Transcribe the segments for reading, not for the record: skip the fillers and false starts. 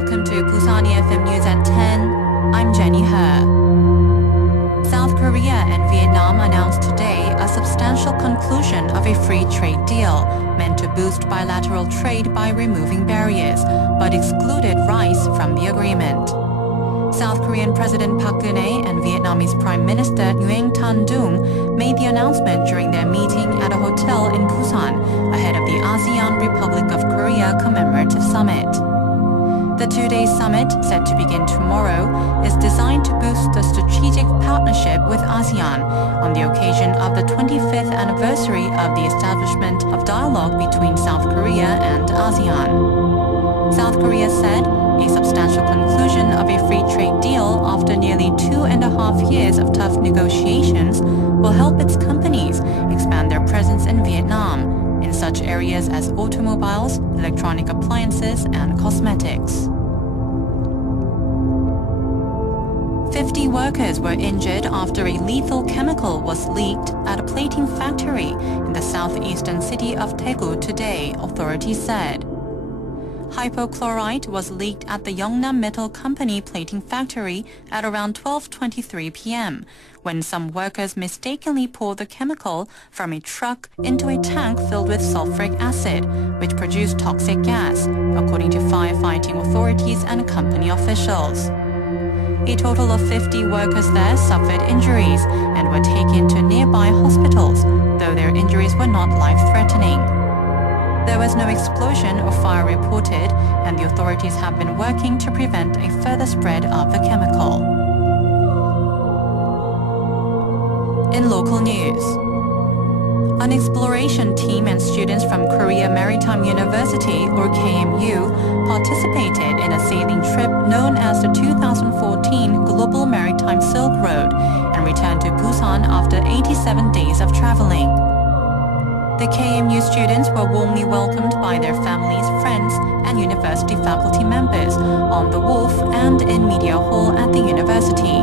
welcome to Busan EFM News at 10. I'm Geun-hye. South Korea and Vietnam announced today a substantial conclusion of a free trade deal meant to boost bilateral trade by removing barriers, but excluded rice from the agreement. South Korean President Park Geun-hye and Vietnamese Prime Minister Nguyen Dung made the announcement during their meeting at a hotel in Busan ahead of the ASEAN-Republic of Korea Commemorative Summit. The two-day summit, set to begin tomorrow, is designed to boost the strategic partnership with ASEAN on the occasion of the 25th anniversary of the establishment of dialogue between South Korea and ASEAN. South Korea said a substantial conclusion of a free trade deal after nearly 2.5 years of tough negotiations will help its companies expand their presence in Vietnam in such areas as automobiles, electronic appliances, and cosmetics. 50 workers were injured after a lethal chemical was leaked at a plating factory in the southeastern city of Daegu today, authorities said. Hypochlorite was leaked at the Yeongnam Metal Company plating factory at around 12:23 p.m. when some workers mistakenly poured the chemical from a truck into a tank filled with sulfuric acid, which produced toxic gas, according to firefighting authorities and company officials. A total of 50 workers there suffered injuries and were taken to nearby hospitals, though their injuries were not life-threatening. There was no explosion or fire reported, and the authorities have been working to prevent a further spread of the chemical. In local news, an exploration team and students from Korea Maritime University, or KMU, participated in a sailing trip known as the 2014 Global Maritime Silk Road and returned to Busan after 87 days of traveling. The KMU students were warmly welcomed by their families, friends, and university faculty members on the wharf and in Media Hall at the university.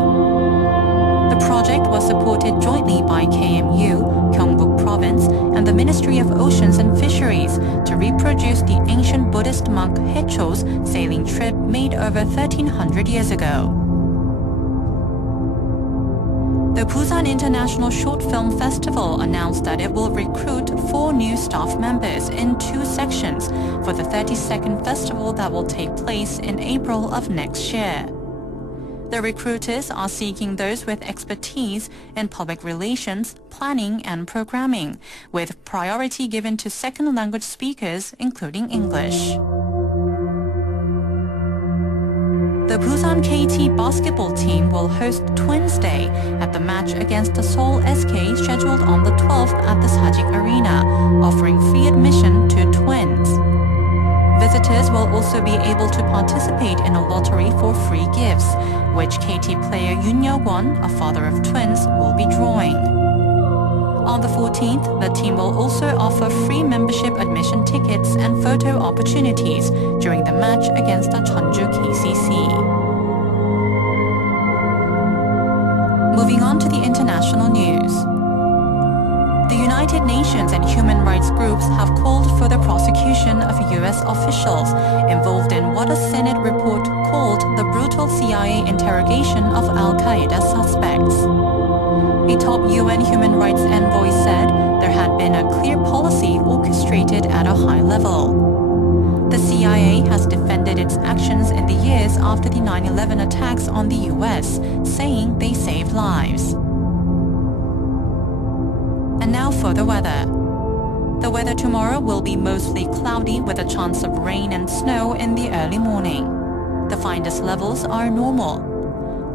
The project was supported jointly by KMU, Gyeongbuk Province, and the Ministry of Oceans and Fisheries to reproduce the ancient Buddhist monk Haecho's sailing trip made over 1,300 years ago. The Busan International Short Film Festival announced that it will recruit 4 new staff members in 2 sections for the 32nd festival that will take place in April of next year. The recruiters are seeking those with expertise in public relations, planning, and programming, with priority given to second language speakers, including English. The Busan KT basketball team will host Twins Day at the match against the Seoul SK scheduled on the 12th at the Sajik Arena, offering free admission to Twins. Visitors will also be able to participate in a lottery for free gifts, which KT player Nguyen, a father of twins, will be drawing. On the 14th, the team will also offer free membership admission tickets and photo opportunities during the match against the Jeonju KCC. Moving on to the international news. The United Nations and human rights groups have called for the prosecution of U.S. officials involved in what a Senate report called the brutal CIA interrogation of al-Qaeda suspects. A top UN human rights envoy said there had been a clear policy orchestrated at a high level. The CIA has defended its actions in the years after the 9/11 attacks on the US, saying they saved lives. And now for the weather. The weather tomorrow will be mostly cloudy with a chance of rain and snow in the early morning. The finest levels are normal.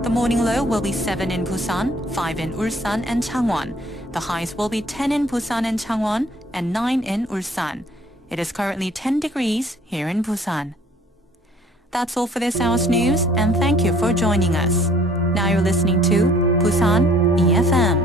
The morning low will be 7 in Busan, 5 in Ulsan and Changwon. The highs will be 10 in Busan and Changwon and 9 in Ulsan. It is currently 10 degrees here in Busan. That's all for this hour's news, and thank you for joining us. Now you're listening to Busan EFM.